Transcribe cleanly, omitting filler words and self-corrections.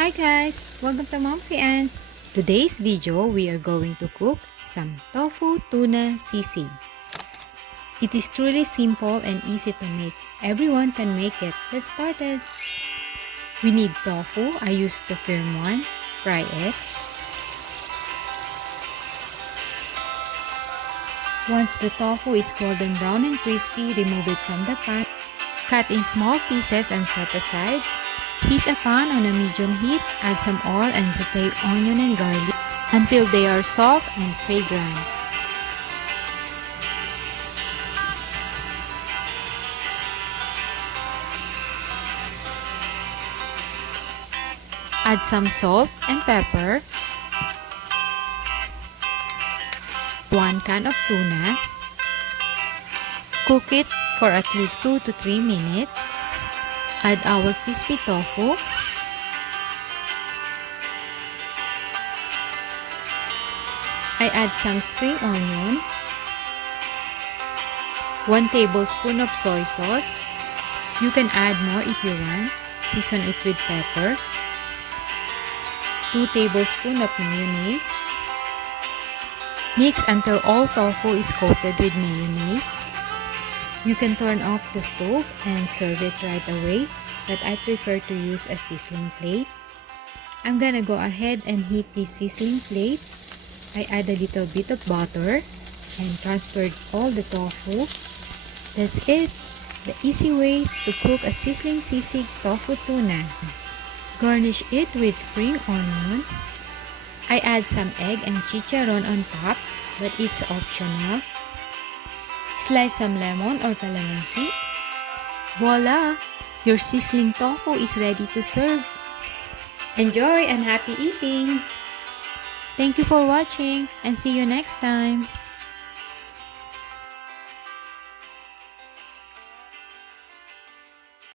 Hi guys! Welcome to MomZ and today's video we are going to cook some Tofu Tuna Sisig. It is truly simple and easy to make. Everyone can make it. Let's start it. We need tofu. I used the firm one. Fry it. Once the tofu is golden brown and crispy, remove it from the pan. Cut in small pieces and set aside. Heat a pan on a medium heat, add some oil and saute onion and garlic until they are soft and fragrant. Add some salt and pepper, 1 can of tuna. Cook it for at least 2 to 3 minutes. Add our crispy tofu. I add some spring onion, 1 tablespoon of soy sauce. You can add more if you want. Season it with pepper. 2 tablespoons of mayonnaise. Mix until all tofu is coated with mayonnaise. You can turn off the stove and serve it right away, but I prefer to use a sizzling plate. I'm gonna go ahead and heat this sizzling plate. I add a little bit of butter and transferred all the tofu. That's it! The easy way to cook a sizzling sisig tofu tuna. Garnish it with spring onion. I add some egg and chicharron on top, but it's optional. Slice some lemon or calamansi. Voila! Your sizzling tofu is ready to serve. Enjoy and happy eating! Thank you for watching and see you next time!